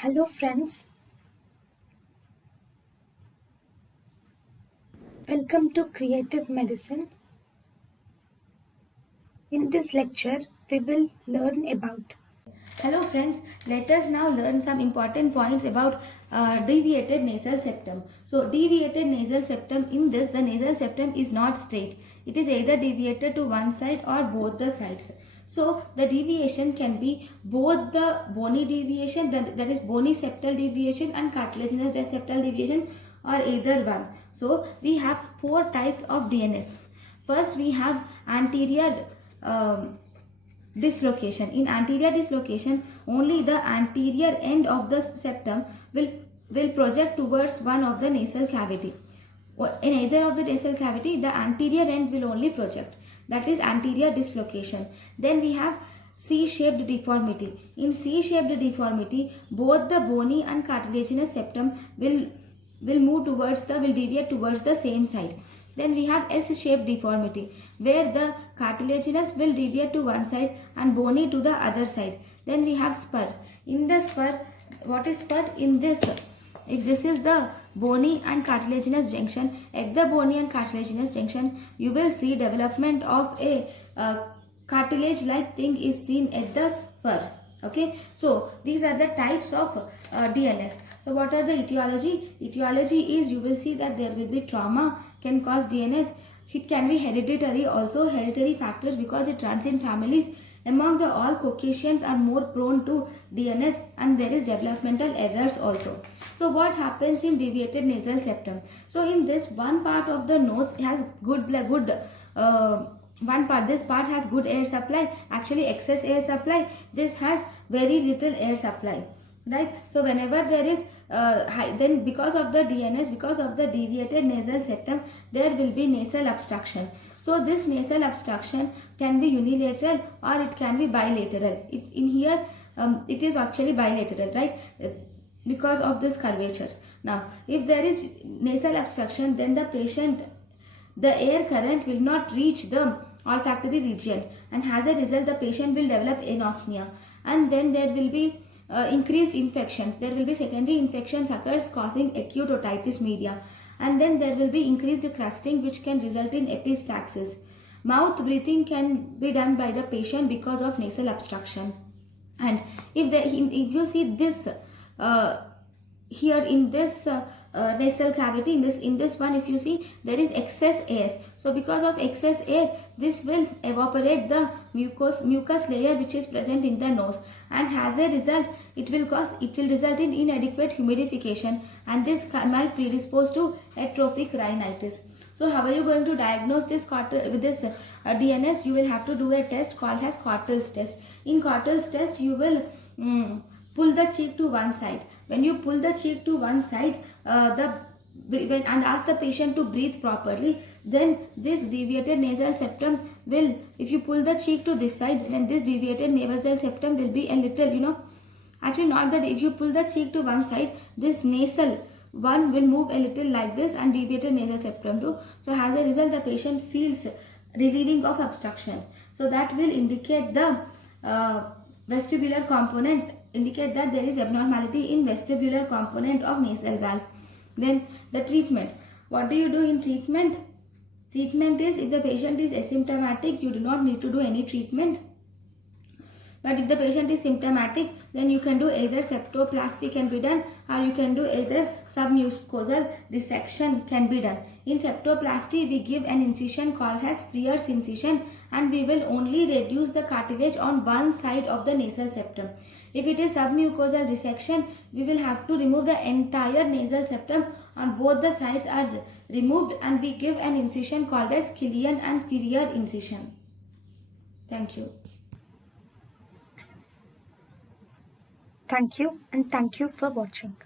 Hello friends, welcome to Creative Medicine. In this lecture, we will learn about. Hello friends, let us now learn some important points about deviated nasal septum. So deviated nasal septum, in this the nasal septum is not straight. It is either deviated to one side or both the sides. So the deviation can be both the bony deviation, that is bony septal deviation, and cartilaginous septal deviation, or either one. So we have four types of DNS. First we have anterior dislocation. In anterior dislocation, only the anterior end of the septum will project towards one of the nasal cavity. In either of the nasal cavity, the anterior end will only project. That is anterior dislocation. Then we have C-shaped deformity. In C-shaped deformity, both the bony and cartilaginous septum will deviate towards the same side. Then we have S-shaped deformity, where the cartilaginous will deviate to one side and bony to the other side. Then we have spur. In the spur, what is spur? In this, if this is the bony and cartilaginous junction, at the bony and cartilaginous junction, you will see development of a cartilage-like thing is seen at the spur. Okay, so these are the types of DNS. So what are the etiology? Etiology is, you will see that there will be trauma can cause DNS. It can be hereditary also, hereditary factors, because it runs in families. Among the all, Caucasians are more prone to DNS, and there is developmental errors also. So what happens in deviated nasal septum? So in this, one part of the nose has this part has good air supply, actually excess air supply. This has very little air supply, right? So whenever there is then because of the DNS, because of the deviated nasal septum, there will be nasal obstruction. So this nasal obstruction can be unilateral or it can be bilateral. In here it is actually bilateral, right? Because of this curvature. Now if there is nasal obstruction, then the air current will not reach the olfactory region, and as a result the patient will develop anosmia, and then there will be increased infections. There will be secondary infections occurs causing acute otitis media, and then there will be increased crusting which can result in epistaxis. Mouth breathing can be done by the patient because of nasal obstruction. And if you see this here in this nasal cavity, in this one, if you see, there is excess air. So because of excess air, this will evaporate the mucus layer which is present in the nose, and as a result it will result in inadequate humidification, and this might predispose to atrophic rhinitis. So how are you going to diagnose this DNS? You will have to do a test called as Cottrell's test. In Cottrell's test, you will pull the cheek to one side. When you pull the cheek to one side and ask the patient to breathe properly, then this deviated nasal septum will, if you pull the cheek to this side, then this deviated nasal septum will be a little, actually not that, if you pull the cheek to one side, this nasal one will move a little like this, and deviated nasal septum too. So as a result, the patient feels relieving of obstruction. So that will indicate the vestibular component, indicate that there is abnormality in vestibular component of nasal valve. Then the treatment. What do you do in treatment? Treatment is, if the patient is asymptomatic, you do not need to do any treatment. But if the patient is symptomatic, then you can do either septoplasty can be done, or you can do either submucosal dissection can be done. In septoplasty, we give an incision called as Freer's incision, and we will only reduce the cartilage on one side of the nasal septum. If it is submucosal dissection, we will have to remove the entire nasal septum on both the sides are removed, and we give an incision called as Killian and Freer incision. Thank you. Thank you, and thank you for watching.